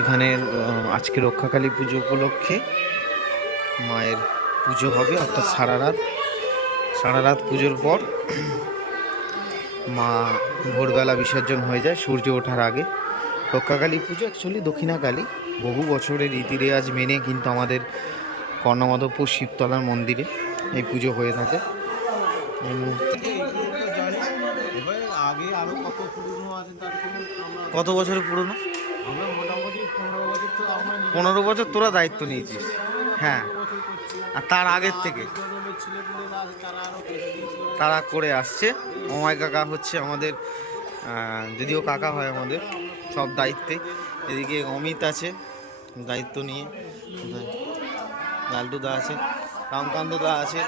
এখানে আজকে রক্ষাকালী পুজো উপলক্ষে মায়ের পুজো হবে, অর্থাৎ সারা রাত পুজোর পর মা ভোরবেলা বিসর্জন হয়ে যায় সূর্য ওঠার আগে। রক্ষাকালী পুজো অ্যাকচুয়ালি দক্ষিণাকালী, বহু বছরের রীতি রেওয়াজ মেনে কিন্তু আমাদের কর্ণমাধবপুর শিবতলার মন্দিরে এই পুজো হয়ে থাকে। এই মুহূর্তে কত বছরের পুরনো? 15 বছর তোরা দায়িত্ব নিয়েছিস? হ্যাঁ, আর তার আগের থেকে তারা করে আসছে। অমায় কাকা হচ্ছে আমাদের, যদিও কাকা হয় আমাদের, সব দায়িত্বে। এদিকে অমিত আছে দায়িত্ব নিয়ে, লালটু দা আছে, রামকান্ত দা আছে।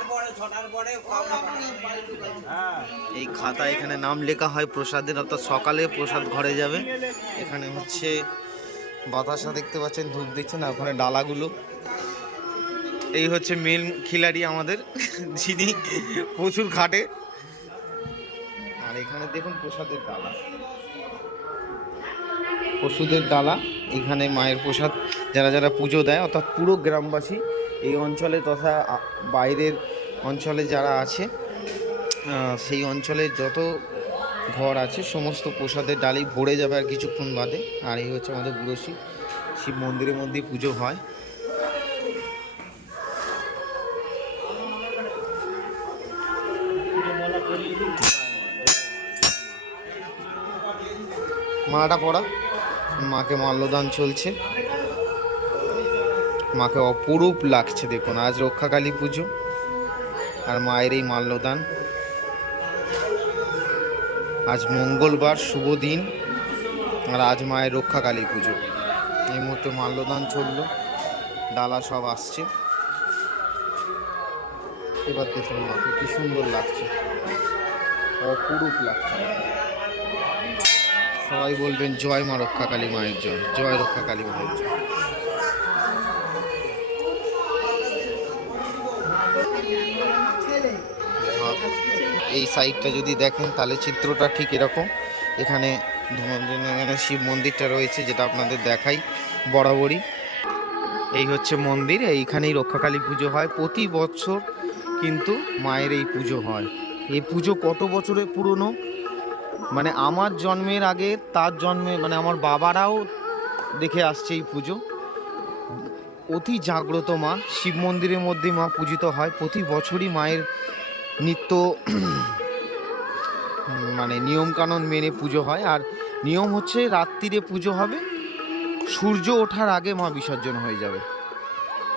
এই খাতা এখানে নাম লেখা হয় প্রসাদের, অর্থাৎ সকালে প্রসাদ ঘরে যাবে। এখানে হচ্ছে বাতাসা দেখতে পাচ্ছেন, ধূপ দিচ্ছেন, আর ওখানে ডালাগুলো। এই হচ্ছে মেন খিলাড়ি আমাদের, যিনি প্রচুর খাটে। আর এখানে দেখুন প্রসাদের ডালা, পশুদের ডালা। এখানে মায়ের প্রসাদ যারা যারা পুজো দেয়, অর্থাৎ পুরো গ্রামবাসী এই অঞ্চলে তথা বাইরের অঞ্চলে যারা আছে, সেই অঞ্চলে যত ঘর আছে সমস্ত প্রসাদের ডালি ভরে যাবে আর কিছুক্ষণ বাদে। আর এই হচ্ছে আমাদের বুড়ো শিব মন্দিরের মধ্যেই পুজো হয়। মালাটা পড়া, মাকে মাল্যদান চলছে। মাকে অপরূপ লাগছে দেখুন, আজ রক্ষাকালী পুজো আর মায়ের এই মাল্যদান। আজ মঙ্গলবার, শুভ দিন, আর আজ মায়ের রক্ষাকালী পুজো। এই মুহূর্তে মাল্যদান চললো, ডালা সব আসছে। এবার দেখুন মাকে কি সুন্দর লাগছে, অপরূপ লাগছে। সবাই বলবেন জয় মা রক্ষাকালী মায়ের জয়, জয় রক্ষাকালী মায়ের জয়। এই সাইডটা যদি দেখেন তাহলে চিত্রটা ঠিক এরকম। এখানে শিব মন্দিরটা রয়েছে, যেটা আপনাদের দেখাই বরাবরই। এই হচ্ছে মন্দির, এইখানেই রক্ষাকালী পুজো হয় প্রতি বছর, কিন্তু মায়ের এই পুজো হয়। এই পুজো কত বছরের পুরনো, মানে আমার জন্মের আগে, তার জন্মে, মানে আমার বাবারাও দেখে আসছে এই পুজো। অতি জাগ্রত মা, শিব মন্দিরের মধ্যে মা পূজিত হয়। প্রতি বছরই মায়ের নিত্য মানে নিয়মকানুন মেনে পুজো হয়। আর নিয়ম হচ্ছে রাত্রিরে পুজো হবে, সূর্য ওঠার আগে মা বিসর্জন হয়ে যাবে,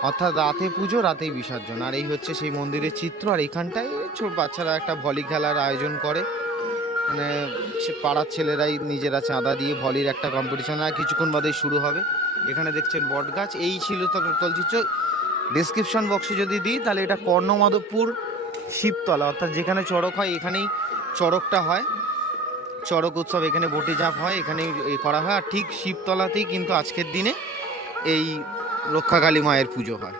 অর্থাৎ রাতে পুজো রাতেই বিসর্জন। আর এই হচ্ছে সেই মন্দিরের চিত্র। আর এখানটায় ছোট বাচ্চারা একটা ভলি খেলার আয়োজন করে, মানে সে পাড়ার ছেলেরাই নিজেরা চাঁদা দিয়ে ভলির একটা কম্পিটিশন, আর কিছুক্ষণ বাদেই শুরু হবে। এখানে দেখছেন বট গাছ। এই ছিল চলচ্চিত্র। ডিসক্রিপশন বক্সে যদি দিই তাহলে এটা কর্ণমাধবপুর শিবতলা, অর্থাৎ যেখানে চড়ক হয়, এখানেই চড়কটা হয়। চড়ক উৎসব এখানে বটি ঝাঁপ হয়, এখানেই করা হয়। আর ঠিক শিবতলাতেই কিন্তু আজকের দিনে এই রক্ষাকালী মায়ের পুজো হয়।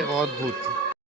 এক অদ্ভুত।